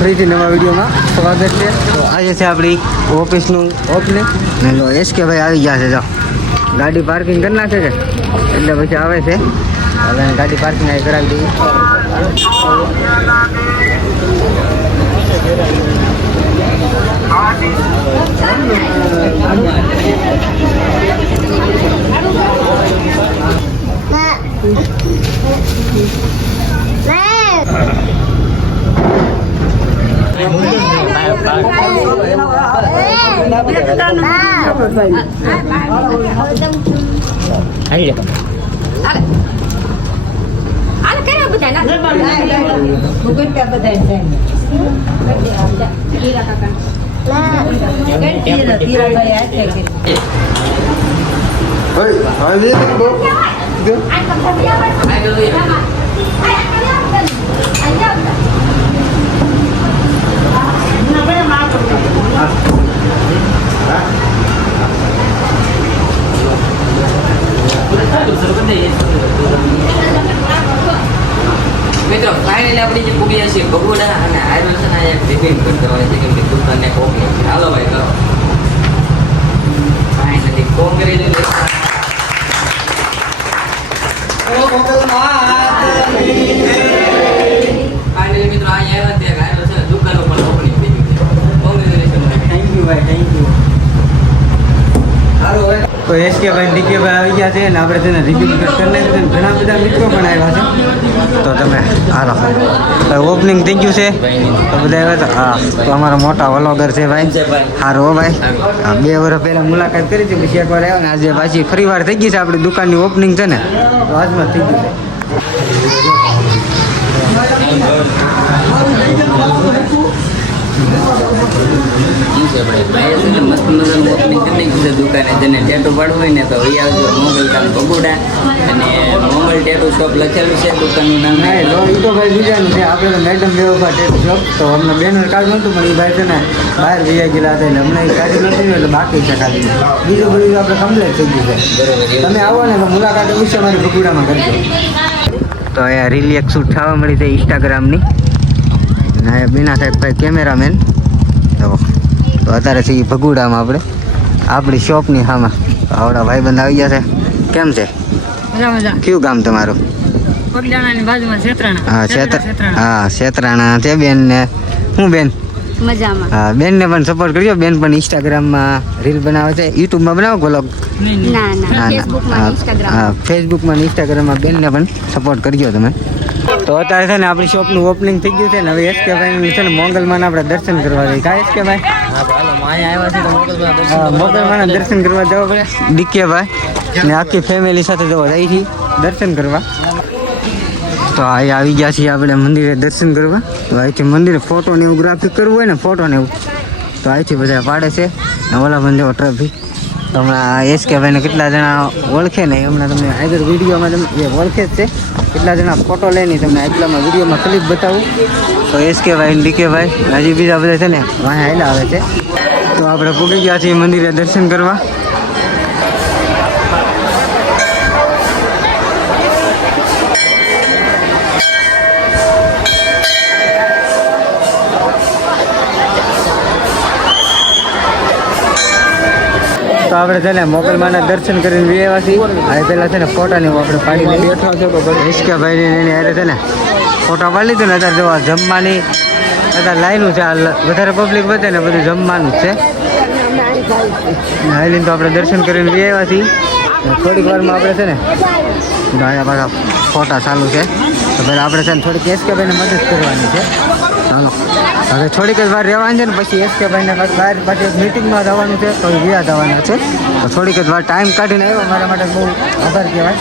ફરીથી નવા વિડીયોમાં સ્વાગત છે. તો આજે છે આપણી ઓફિસનું ઓપનિંગ ને લો SK ભાઈ આવી ગયા છે. જો ગાડી પાર્કિંગ કરી નાખે છે એટલે પછી આવે છે. હવે ગાડી પાર્કિંગ અહીં કરાવી દઈએ. મિત્રો ફાઇનલી આપણી જે પૂરી હશે બગોડા અને આયુર્વેદ રિપેરિંગ કરતા હોય છે કેમ કે દુકાનને કોપી હાલો ભાઈ કરો ફાઇનલી કોંગ્રેચ્યુલેશન ફાઇનલી મિત્રો અહીંયા આવ્યા ત્યાં આવ્યો છે દુકાનો પણ ઓપનિંગ થઈ ગયું છે કોંગ્રેચ્યુલેશન થેન્ક યુ ભાઈ, થેન્ક યુ. હાલો ભાઈ તો SK ભાઈ DK ભાઈ આવી ગયા છે ને આપણે તેને રિવ્યુ કરી નાખ્યું છે. ઘણા બધા મિત્રો પણ આવ્યા છે. તો તમે હાલો ઓપનિંગ થઈ ગયું છે તો બધા આવ્યા હતા. હા તો અમારો મોટા વલોગર છે ભાઈ. સારું હો ભાઈ. હા 2 વર્ષ પહેલાં મુલાકાત કરી હતી પછી એકવાર આવ્યો ને આજે પાછી ફરી વાર થઈ ગઈ છે આપણી દુકાનની ઓપનિંગ છે ને તો આજમાં થઈ ગયું છે. મસ્ત મજાનું ઓપનિંગ કરી નાખ્યું છે દુકાને. જેને ટેટુ પાડવું હોય ને તો અહીં આવજો મોગલધામ બગોડા અને મોગલ ટેટુ શોપ લખેલું છે દુકાનનું નામ. નહીં લો એ તો ભાઈ બીજાનું છે. આપણે તો મેડમ બેવફા ટેટુ શોપ તો અમને બેનર કાઢ્યું નહોતું પણ એ ભાઈ છે ને બહાર વૈયા ગયેલા હતા એટલે અમને એ કાઢ્યું નથી એટલે બાકી છે ખાલી. બીજું બધું આપણે કમ્પ્લેટ થઈ ગયું છે. તમે આવો ને તો મુલાકાત અવશ્ય અમારી બગોડામાં કરજો. તો અહીંયા રીલ એક શૂટ થવા મળી છે ઇન્સ્ટાગ્રામની ને બીના સાહેબ ભાઈ કેમેરામેન. તો અત્યારે છે એ ભગુડામાં આપણે આપણી શોપની સામે આવડા ભાઈબંધ આવી ગયા છે. કેમ છે? કયું ગામ તમારું? હા શેત્રાણા છે બેન ને હું બેન મજામાં. હા બેનને પણ સપોર્ટ કરજો. બેન પણ ઇન્સ્ટાગ્રામમાં રીલ બનાવે છે. યુટ્યુબમાં બનાવો બ્લોગ? હા ફેસબુકમાં ને ઇન્સ્ટાગ્રામમાં બેનને પણ સપોર્ટ કરજો તમે. તો અત્યારે છે ને આપણી શોપનું ઓપનિંગ થઈ ગયું છે ને હવે SK ભાઈ છે ને મોગલમાના આપણે દર્શન કરવા જઈએ. કા SK ભાઈ? મોગલમાના દર્શન કરવા જવા પડે. DK ભાઈ ને આખી ફેમિલી સાથે જવા જાય છે દર્શન કરવા. તો અહીં આવી ગયા છીએ આપણે મંદિરે દર્શન કરવા. તો અહીંથી મંદિરે ફોટો ને એવું ગ્રાફિક કરવું હોય ને ફોટો ને એવું તો અહીંથી બધા પાડે છે ને ઓલા બંધ જેવો ટ્રાફિક. તો હમણાં SK ભાઈને કેટલા જણા ઓળખે ને હમણાં તમને આગળ વિડીયોમાં તમે એ ઓળખે જ છે. કેટલા જણા ફોટો લઈને તમને આગલામાં વિડીયોમાં ક્લિપ બતાવું. તો SK ભાઈ ને DK ભાઈ હજી બીજા બધા છે ને વાંહે હાલ્યા આવે છે. તો આપણે પૂગી ગયા છીએ મંદિરે દર્શન કરવા. તો આપણે છે ને મોગલમાના દર્શન કરીને આવ્યા છીએ. આ પહેલાં છે ને ફોટા ને આપણે પાડીને બેઠો છે. SK ભાઈને એની હારે છે ને ફોટા પાડી લીધું ને અત્યારે જો જમવાની અત્યારે લાઈનું છે. વધારે પબ્લિક વધે ને બધું જમવાનું જ છે. હાલીને તો આપણે દર્શન કરીને આવ્યા છીએ. થોડીક વારમાં આપણે છે ને અહીંયા પાછા ફોટા ચાલુ છે. તો પહેલાં આપણે છે ને થોડીક SK ભાઈને મદદ કરવાની છે. ચાલો હવે થોડીક જ વાર રહેવાનું છે ને પછી SK ભાઈને બહાર પાછી મિટિંગમાં જવાનું છે તો વ્યા જવાના છે. તો થોડીક જ વાર ટાઈમ કાઢીને આવ્યો મારા માટે બહુ આભાર કહેવાય.